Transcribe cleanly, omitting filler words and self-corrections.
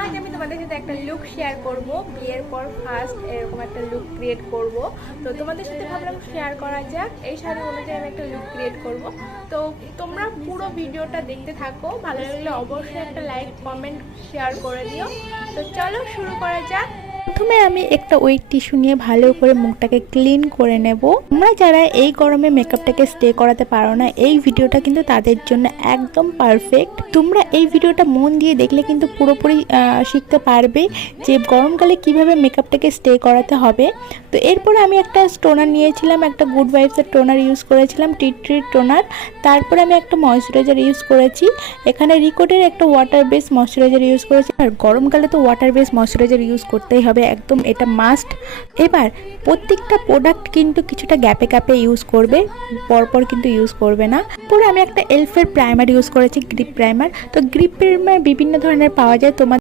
আজ আমি তোমাদের সাথে একটা লুক শেয়ার করব, বিয়ের পর ফার্স্ট এরকম একটা লুক ক্রিয়েট করব। তো তোমাদের সাথে ভাবলাম শেয়ার করা যাক, এই শাড়ি অনুযায়ী আমি একটা লুক ক্রিয়েট করব। তো তোমরা পুরো ভিডিওটা দেখতে থাকো, ভালো লাগলে অবশ্যই একটা লাইক কমেন্ট শেয়ার করে দিও। তো চলো শুরু করা যাক। প্রথমে আমি একটা উইক টিস্যু নিয়ে ভালো করে মুখটাকে ক্লিন করে নেব। তোমরা যারা এই গরমে মেকআপটাকে স্টে করাতে পারো না, এই ভিডিওটা কিন্তু তাদের জন্য একদম পারফেক্ট। তোমরা এই ভিডিওটা মন দিয়ে দেখলে কিন্তু পুরোপুরি শিখতে পারবে যে গরমকালে কিভাবে মেকআপটাকে স্টে করাতে হবে। তো এরপরে আমি একটা টোনার নিয়েছিলাম, একটা গুড ভাইবসের টোনার ইউজ করেছিলাম, টি টোনার। তারপরে আমি একটা ময়শ্চারাইজার ইউজ করেছি, এখানে রিকোডের একটা ওয়াটার বেস ময়শ্চারাইজার ইউজ করেছি। আর গরমকালে তো ওয়াটার বেস ময়শ্চারাইজার ইউজ করতেই হবে, একদম এটা মাস্ট। এবার প্রত্যেকটা প্রোডাক্ট কিন্তু কিছুটা গ্যাপে গ্যাপে ইউজ করবে, পরপর কিন্তু ইউজ করবে না। পরে আমি একটা এলফের প্রাইমার ইউজ করেছি, গ্রিপ প্রাইমার। তো গ্রিপ প্রাইমার বিভিন্ন ধরনের পাওয়া যায়, তোমার